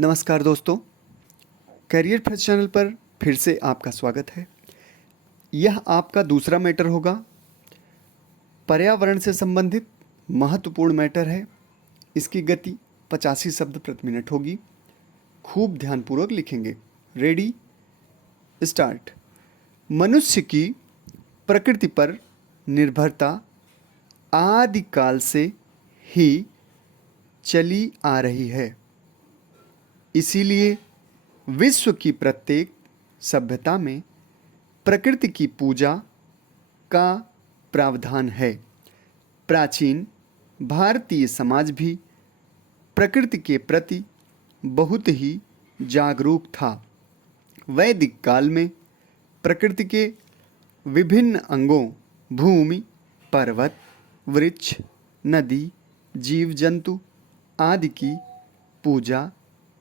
नमस्कार दोस्तों, career first channel पर फिर से आपका स्वागत है। यह आपका दूसरा मैटर होगा। पर्यावरण से संबंधित महत्वपूर्ण मैटर है। इसकी गति 85 शब्द प्रति मिनट होगी। खूब ध्यानपूर्वक लिखेंगे। Ready, start. मनुष्य की प्रकृति पर निर्भरता आदिकाल से ही चली आ रही है। इसीलिए विश्व की प्रत्येक सभ्यता में प्रकृति की पूजा का प्रावधान है। प्राचीन भारतीय समाज भी प्रकृति के प्रति बहुत ही जागरूक था। वैदिक काल में प्रकृति के विभिन्न अंगों भूमि, पर्वत, वृक्ष, नदी, जीव जंतु आदि की पूजा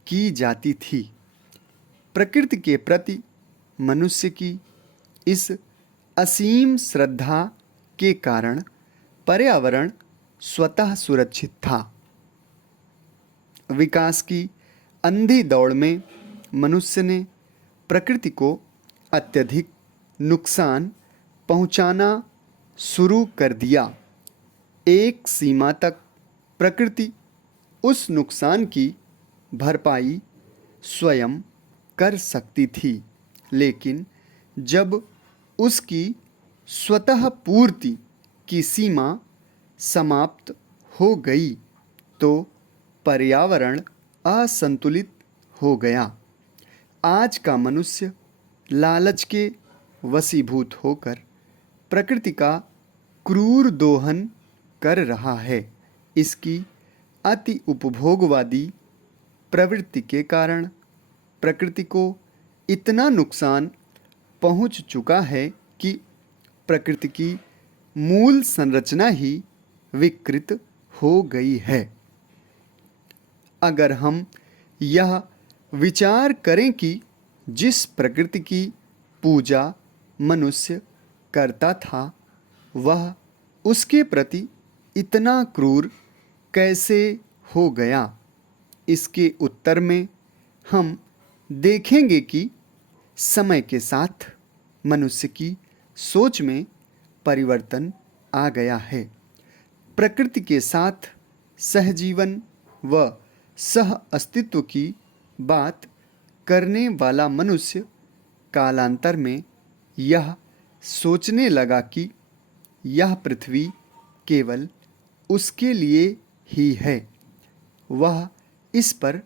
की जाती थी। प्रकृति के प्रति मनुष्य की इस असीम श्रद्धा के कारण पर्यावरण स्वतः सुरक्षित था। विकास की अंधी दौड़ में मनुष्य ने प्रकृति को अत्यधिक नुकसान पहुंचाना शुरू कर दिया। एक सीमा तक प्रकृति उस नुकसान की भरपाई स्वयं कर सकती थी, लेकिन जब उसकी स्वतः पूर्ति की सीमा समाप्त हो गई तो पर्यावरण असंतुलित हो गया। आज का मनुष्य लालच के वशीभूत होकर प्रकृति का क्रूर दोहन कर रहा है। इसकी अति उपभोगवादी प्रवृत्ति के कारण प्रकृति को इतना नुकसान पहुंच चुका है कि प्रकृति की मूल संरचना ही विकृत हो गई है। अगर हम यह विचार करें कि जिस प्रकृति की पूजा मनुष्य करता था वह उसके प्रति इतना क्रूर कैसे हो गया, इसके उत्तर में हम देखेंगे कि समय के साथ मनुष्य की सोच में परिवर्तन आ गया है। प्रकृति के साथ सहजीवन व सह अस्तित्व की बात करने वाला मनुष्य कालांतर में यह सोचने लगा कि यह पृथ्वी केवल उसके लिए ही है। वह इस पर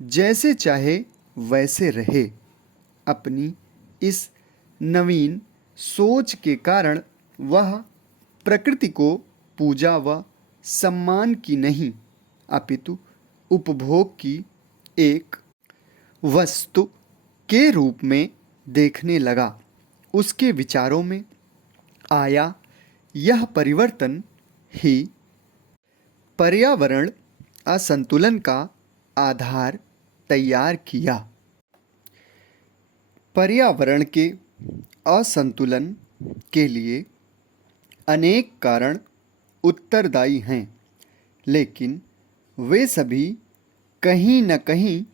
जैसे चाहे वैसे रहे। अपनी इस नवीन सोच के कारण वह प्रकृति को पूजा व सम्मान की नहीं अपितु उपभोग की एक वस्तु के रूप में देखने लगा। उसके विचारों में आया यह परिवर्तन ही पर्यावरण असंतुलन का आधार तैयार किया। पर्यावरण के असंतुलन के लिए अनेक कारण उत्तरदायी हैं, लेकिन वे सभी कहीं न कहीं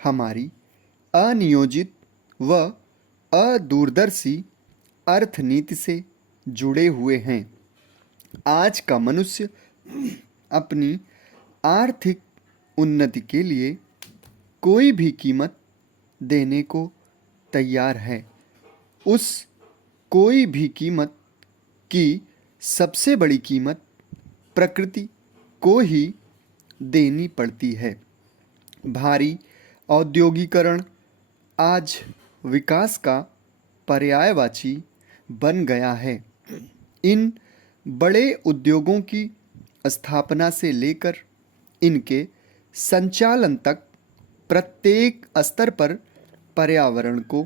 हमारी अनियोजित व अदूरदर्शी अर्थनीति से जुड़े हुए हैं। आज का मनुष्य अपनी आर्थिक उन्नति के लिए कोई भी कीमत देने को तैयार है। उस कोई भी कीमत की सबसे बड़ी कीमत प्रकृति को ही देनी पड़ती है। भारी औद्योगिकरण आज विकास का पर्यायवाची बन गया है। इन बड़े उद्योगों की स्थापना से लेकर इनके संचालन तक प्रत्येक स्तर पर पर्यावरण को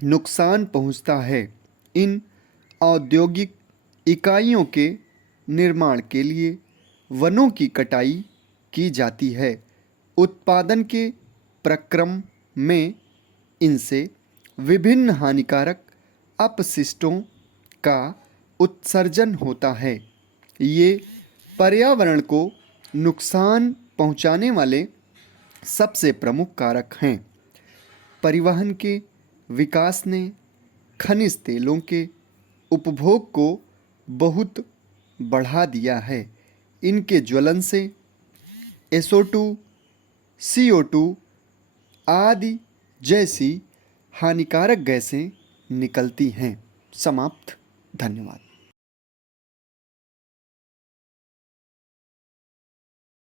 नुकसान पहुंचता है। इन औद्योगिक इकाइयों के निर्माण के लिए वनों की कटाई की जाती है। उत्पादन के प्रक्रम में इनसे विभिन्न हानिकारक अपशिष्टों का उत्सर्जन होता है। ये पर्यावरण को नुकसान पहुंचाने वाले सबसे प्रमुख कारक हैं। परिवहन के विकास ने खनिज तेलों के उपभोग को बहुत बढ़ा दिया है। इनके ज्वलन से SO2, CO2 आदि जैसी हानिकारक गैसें निकलती हैं। समाप्त। धन्यवाद।